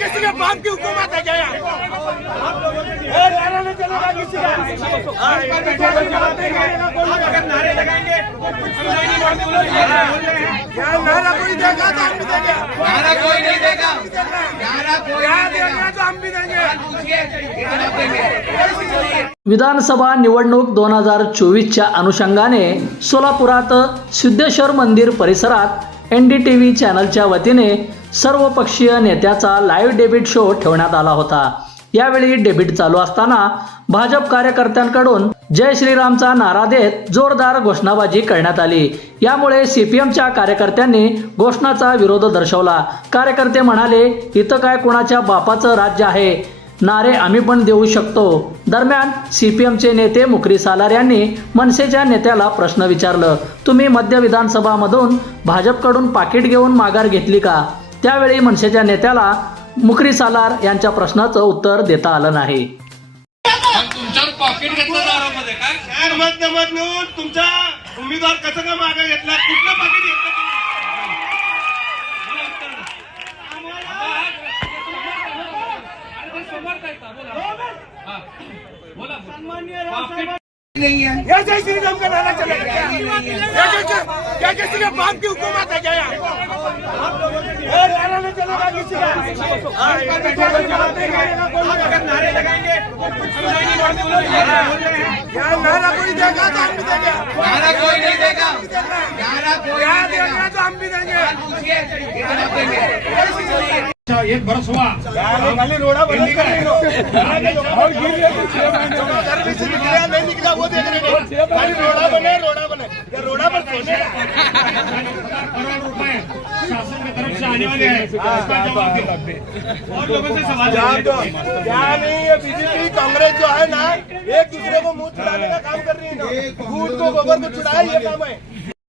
किसी के बाप की हुकूमत है क्या नारा नहीं चलेगा किसी का। हाँ, ये अगर नारे लगाएंगे नारा कोई देगा तो हम भी देंगे। नारा कोई नहीं देगा। नारा कोई देगा। देगा तो हम भी देंगे? विधानसभा निवडणूक दोन हजार चोवीसच्या अनुषंगाने सोलापुरात सिद्धेश्वर मंदिर परिसरात एन डी टी व्ही चॅनलच्या वतीने सर्वपक्षीय नेत्याचा लाईव्ह डेबिट शो ठेवण्यात आला होता. यावेळी डेबिट चालू असताना भाजप कार्यकर्त्यांकडून जय श्रीरामचा नारा देत जोरदार घोषणाबाजी करण्यात आली. यामुळे सीपीएमच्या कार्यकर्त्यांनी घोषणाचा विरोध दर्शवला. कार्यकर्ते म्हणाले इथं काय कुणाच्या बापाचं राज्य आहे? नारे आम्ही पण देऊ शकतो. दरम्यान सीपीएमचे नेते मुकरी सालार यांनी मनसेच्या नेत्याला प्रश्न विचारलं तुम्ही मध्य विधानसभामधून भाजपकडून पाकिट घेऊन माघार घेतली का? त्यावेळी मनसेच्या नेत्याला मुकरी सालार यांच्या प्रश्नाचं उत्तर देता आलं नाही. तुमचा उमेदवार कसं का मागे घेतला? कुठलं पाकिट घेतलं? नहीं है ये जय श्री राम का नारा चलेगा क्या क्या क्या- क्या किसी के बाप की हुकूमत है क्या नारा नहीं चलेगा किसी का ये अगर नारे लगाएँगे क्या नारा कोई देगा तो हम भी देंगे। नारा कोई नहीं देगा नारा कोई देगा तो हम भी देंगे देंगे एक बरस हुआ रोड़ा बंद नहीं निकला वो देख रहे हैं। खाली रोड़ा बने रोड़ा बने ये रोड़ा पर सोने का। करोड़ रुपए शासन की तरफ से आने वाले हैं इसका जवाब दे और लोगों से सवाल क्या है तो क्या नहीं ये बीजेपी कांग्रेस जो है ना एक दूसरे को मुंह चुराने का काम कर रही है ना दूध को गोबर को चुराए ये काम है